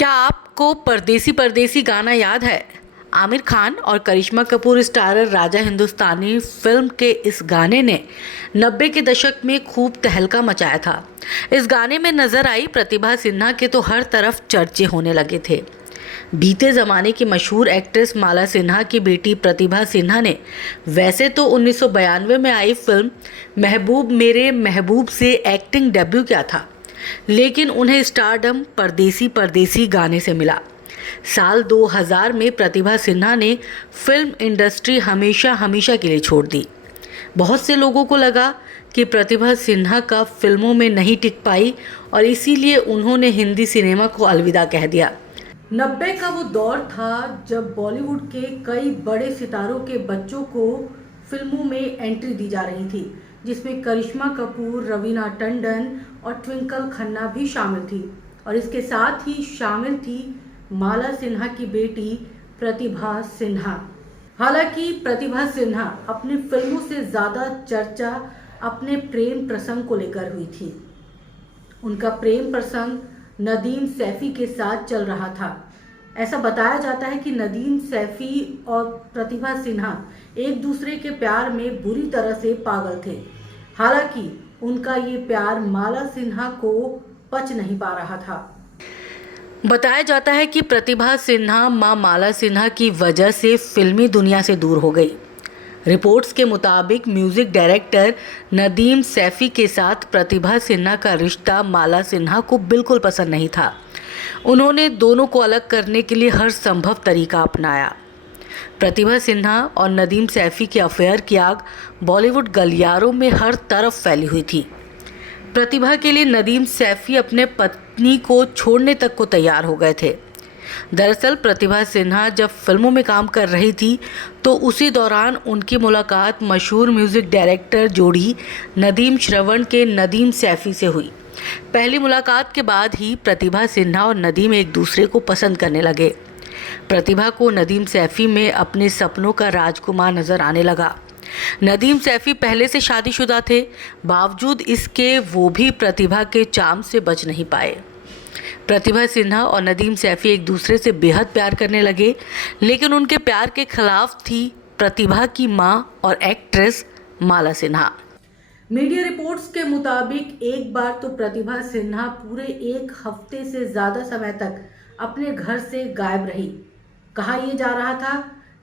क्या आपको परदेसी परदेसी गाना याद है? आमिर खान और करिश्मा कपूर स्टारर राजा हिंदुस्तानी फिल्म के इस गाने ने 90 के दशक में खूब तहलका मचाया था। इस गाने में नजर आई प्रतिभा सिन्हा के तो हर तरफ चर्चे होने लगे थे। बीते ज़माने की मशहूर एक्ट्रेस माला सिन्हा की बेटी प्रतिभा सिन्हा ने वैसे तो 1992 में आई फिल्म महबूब मेरे महबूब से एक्टिंग डेब्यू किया था, लेकिन उन्हें स्टारडम परदेसी परदेसी गाने से मिला। साल 2000 में प्रतिभा सिन्हा ने फिल्म इंडस्ट्री हमेशा हमेशा के लिए छोड़ दी। बहुत से लोगों को लगा कि प्रतिभा सिन्हा का फिल्मों में नहीं टिक पाई और इसीलिए उन्होंने हिंदी सिनेमा को अलविदा कह दिया। 90 का वो दौर था जब बॉलीवुड के कई बड़े सितारों के बच्चों को फिल्मों में एंट्री दी जा रही थी, जिसमें करिश्मा कपूर, रवीना टंडन और ट्विंकल खन्ना भी शामिल थी और इसके साथ ही शामिल थी माला सिन्हा की बेटी प्रतिभा सिन्हा। हालांकि प्रतिभा सिन्हा अपनी फिल्मों से ज़्यादा चर्चा अपने प्रेम प्रसंग को लेकर हुई थी। उनका प्रेम प्रसंग नदीम सैफी के साथ चल रहा था। ऐसा बताया जाता है कि नदीम सैफी और प्रतिभा सिन्हा एक दूसरे के प्यार में बुरी तरह से पागल थे। हालांकि उनका ये प्यार माला सिन्हा को पच नहीं पा रहा था। बताया जाता है कि प्रतिभा सिन्हा मां माला सिन्हा की वजह से फिल्मी दुनिया से दूर हो गई। रिपोर्ट्स के मुताबिक म्यूजिक डायरेक्टर नदीम सैफी के साथ प्रतिभा सिन्हा का रिश्ता माला सिन्हा को बिल्कुल पसंद नहीं था। उन्होंने दोनों को अलग करने के लिए हर संभव तरीका अपनाया। प्रतिभा सिन्हा और नदीम सैफी के अफेयर की आग बॉलीवुड गलियारों में हर तरफ फैली हुई थी। प्रतिभा के लिए नदीम सैफी अपने पत्नी को छोड़ने तक को तैयार हो गए थे। दरअसल प्रतिभा सिन्हा जब फिल्मों में काम कर रही थी तो उसी दौरान उनकी मुलाकात मशहूर म्यूजिक डायरेक्टर जोड़ी नदीम श्रवण के नदीम सैफी से हुई। पहली मुलाकात के बाद ही प्रतिभा सिन्हा और नदीम एक दूसरे को पसंद करने लगे। प्रतिभा को नदीम सैफी में अपने सपनों का राजकुमार नजर आने लगा। नदीम सैफी पहले से शादीशुदा थे, बावजूद इसके वो भी प्रतिभा के चार्म से बच नहीं पाए। प्रतिभा सिन्हा और नदीम सैफी एक दूसरे से बेहद प्यार करने लगे, लेकिन उनके प्यार के खिलाफ थी प्रतिभा की मां और actress Mala Sinha. Media reports के मुताबिक एक बार तो प्रतिभा सिन्हा पूरे एक हफ्ते से ज़्यादा समय तक अपने घर से गायब रही। कहा यह जा रहा था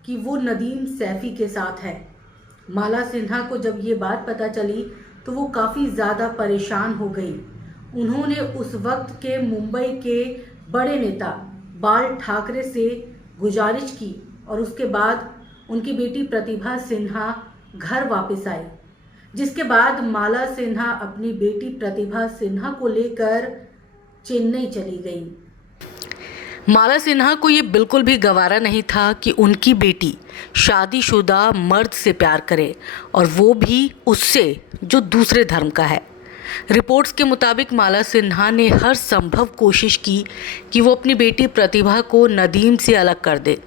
कि वो नदीम सैफी के साथ है। माला सिन्हा को जब ये बात पता चली तो वो काफ़ी ज़्यादा परेशान हो गई। उन्होंने उस वक्त के मुंबई के बड़े नेता बाल ठाकरे से गुजारिश की और उसके बाद उनकी बेटी प्रतिभा सिन्हा घर वापस आई, जिसके बाद माला सिन्हा अपनी बेटी प्रतिभा सिन्हा को लेकर चेन्नई चली गई। माला सिन्हा को ये बिल्कुल भी गवारा नहीं था कि उनकी बेटी शादीशुदा मर्द से प्यार करे, और वो भी उससे जो दूसरे धर्म का है। रिपोर्ट्स के मुताबिक माला सिन्हा ने हर संभव कोशिश की कि वो अपनी बेटी प्रतिभा को नदीम से अलग कर दे।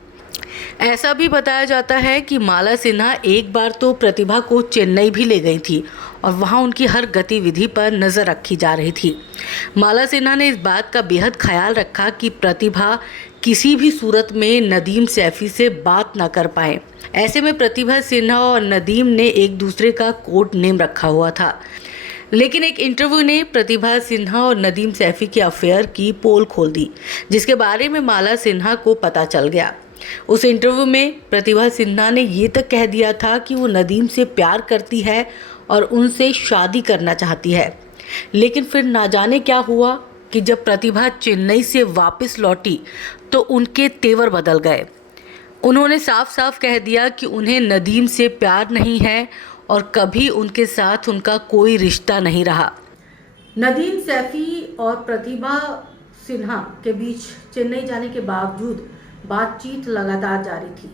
ऐसा भी बताया जाता है कि माला सिन्हा एक बार तो प्रतिभा को चेन्नई भी ले गई थी और वहाँ उनकी हर गतिविधि पर नज़र रखी जा रही थी। माला सिन्हा ने इस बात का बेहद ख्याल रखा कि प्रतिभा किसी भी सूरत में नदीम सैफी से बात ना कर पाए। ऐसे में प्रतिभा सिन्हा और नदीम ने एक दूसरे का कोड नेम रखा हुआ था, लेकिन एक इंटरव्यू ने प्रतिभा सिन्हा और नदीम सैफी के अफेयर की पोल खोल दी, जिसके बारे में माला सिन्हा को पता चल गया। उस इंटरव्यू में प्रतिभा सिन्हा ने ये तक कह दिया था कि वो नदीम से प्यार करती है और उनसे शादी करना चाहती है। लेकिन फिर ना जाने क्या हुआ कि जब प्रतिभा चेन्नई से वापस लौटी तो उनके तेवर बदल गए। उन्होंने साफ साफ कह दिया कि उन्हें नदीम से प्यार नहीं है और कभी उनके साथ उनका कोई रिश्ता नहीं रहा। नदीम सैफी और प्रतिभा सिन्हा के बीच चेन्नई जाने के बावजूद बातचीत लगातार जारी थी।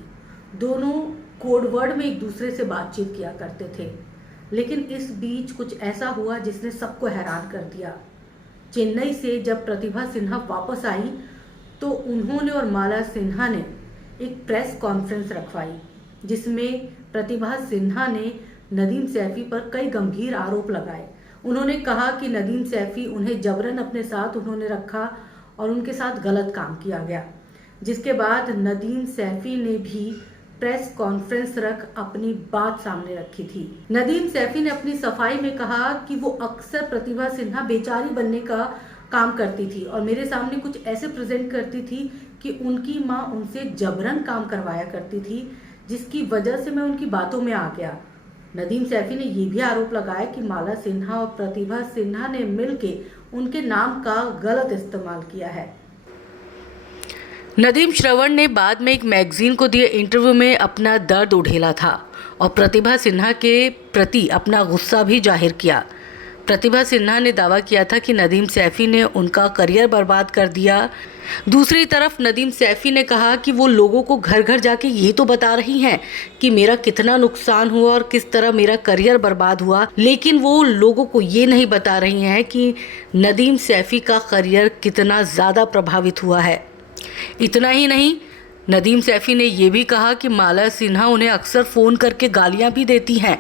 दोनों कोडवर्ड में एक दूसरे से बातचीत किया करते थे, लेकिन इस बीच कुछ ऐसा हुआ जिसने सबको हैरान कर दिया। चेन्नई से जब प्रतिभा सिन्हा वापस आई तो उन्होंने और माला सिन्हा ने एक प्रेस कॉन्फ्रेंस रखवाई, जिसमें प्रतिभा सिन्हा ने नदीम सैफी पर कई गंभीर आरोप लगाए। उन्होंने कहा कि नदीम सैफी उन्हें जबरन अपने साथ उन्होंने रखा और उनके साथ गलत काम किया गया। जिसके बाद नदीम सैफी ने भी प्रेस कॉन्फ्रेंस रख अपनी बात सामने रखी थी। नदीम सैफी ने अपनी सफाई में कहा कि वो अक्सर प्रतिभा सिन्हा बेचारी बनने का काम करती थी और मेरे सामने कुछ ऐसे प्रेजेंट करती थी कि उनकी माँ उनसे जबरन काम करवाया करती थी, जिसकी वजह से मैं उनकी बातों में आ गया। नदीम सैफी ने यह भी आरोप लगाया कि माला सिन्हा और प्रतिभा सिन्हा ने मिलकर उनके नाम का गलत इस्तेमाल किया है। नदीम श्रवण ने बाद में एक मैगजीन को दिए इंटरव्यू में अपना दर्द उड़ेला था और प्रतिभा सिन्हा के प्रति अपना गुस्सा भी जाहिर किया। प्रतिभा सिन्हा ने दावा किया था कि नदीम सैफी ने उनका करियर बर्बाद कर दिया। दूसरी तरफ नदीम सैफी ने कहा कि वो लोगों को घर घर जाके ये तो बता रही हैं कि मेरा कितना नुकसान हुआ और किस तरह मेरा करियर बर्बाद हुआ, लेकिन वो लोगों को ये नहीं बता रही हैं कि नदीम सैफी का करियर कितना ज़्यादा प्रभावित हुआ है। इतना ही नहीं, नदीम सैफी ने यह भी कहा कि माला सिन्हा उन्हें अक्सर फ़ोन करके गालियां भी देती हैं।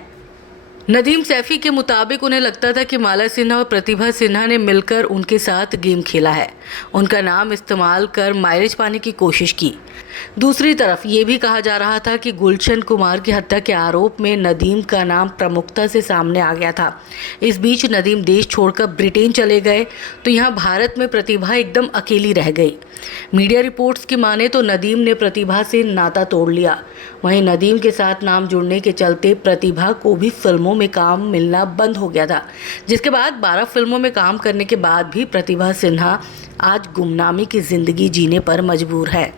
नदीम सैफी के मुताबिक उन्हें लगता था कि माला सिन्हा और प्रतिभा सिन्हा ने मिलकर उनके साथ गेम खेला है, उनका नाम इस्तेमाल कर माइलेज पाने की कोशिश की। दूसरी तरफ ये भी कहा जा रहा था कि गुलशन कुमार की हत्या के आरोप में नदीम का नाम प्रमुखता से सामने आ गया था। इस बीच नदीम देश छोड़कर ब्रिटेन चले गए तो यहाँ भारत में प्रतिभा एकदम अकेली रह गई। मीडिया रिपोर्ट्स की माने तो नदीम ने प्रतिभा से नाता तोड़ लिया। वहीं नदीम के साथ नाम जुड़ने के चलते प्रतिभा को भी फिल्मों में काम मिलना बंद हो गया था, जिसके बाद 12 फिल्मों में काम करने के बाद भी प्रतिभा सिन्हा आज गुमनामी की जिंदगी जीने पर मजबूर है।